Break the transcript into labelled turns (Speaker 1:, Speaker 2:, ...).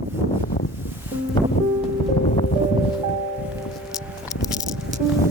Speaker 1: Thank you.